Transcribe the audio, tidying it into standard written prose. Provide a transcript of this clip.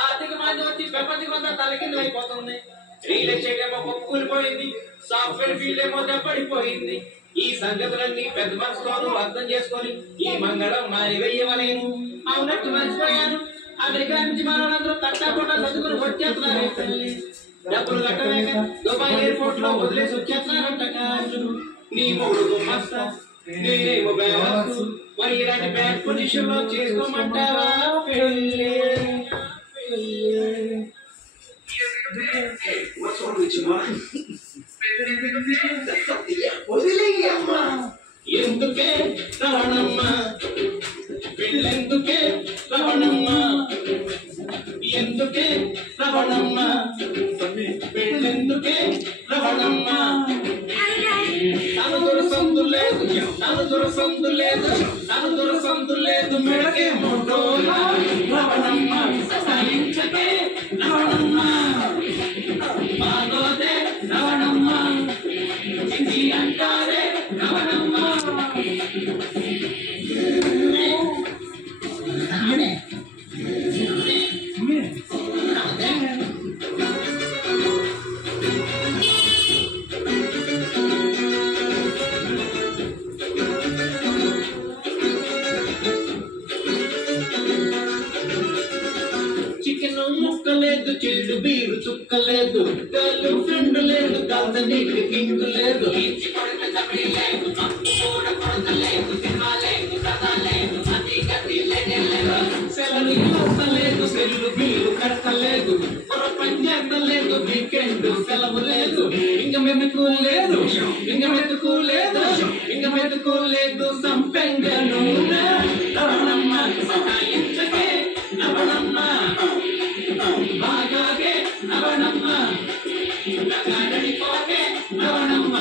ఆర్థిక మాంద్యం వచ్చి ప్రపంచం అంతా తలకిందులైపోతుంది. రియల్ ఎస్టేట్ ఏమో కూలిపోయింది, సాఫ్ట్వేర్ ఫీల్డ్ ఏమో దెబ్బడిపోయింది. ఈ సంగతులన్నీ పెద్ద మనసుతోనూ అర్థం చేసుకొని ఈ మంగళం మారివేయవలేను. అవునట్టు మర్చిపోయాను, అమెరికా నుంచి మనలందరూ తట్టకుండా చదువుకుని వచ్చేస్తున్నారు. డబ్బులు కట్టలేక దుబాయ్ ఎయిర్పోర్ట్ లో వదిలేసి వచ్చేస్తున్నారంట. కాదు నీ మూడు మస్తా, నేనేమో బ్యాసు. మరి ఇలాంటి బ్యాడ్ పొజిషన్ లో చేసుకోమంటావా పెళ్ళి? ఎందుకే రవణమ్మ పెళ్ళెందుకే రవణమ్మ? ఎందుకే రవణమ్మ పెళ్ళెందుకే రవణమ్మ? తను దొరసందు లేదు, తను దొరసందు లేదు, తను దొరసందు లేదు. మెడకే మోటోలా రవణమ్మ సహించకే రవణమ్మ. బాగోదే రవణమ్మ, ఇది అంటారే రవణమ్మ. చికెన్ ముక్కలేదు, చెల్లు బీరు చుక్కలేదు, గర్ల్ ఫ్రెండ్ లేదు, కాంత నీటి కింగ్ లేదు. సెలవు లేదు, సెల్లు బీరు కట్టలేదు, పంచేతలేదు, వీకెండ్ సెలవు లేదు. ఇంక మెతుకు లేదు, ఇంక మెతుకు లేదు, ఇంక మెతుకు లేదు. సంపెంగ నూనె రవణమ్మ సహాయించకే రవణమ్మ. బాగాగే రవణమ్మ, నగడిపోకే రవణమ్మ.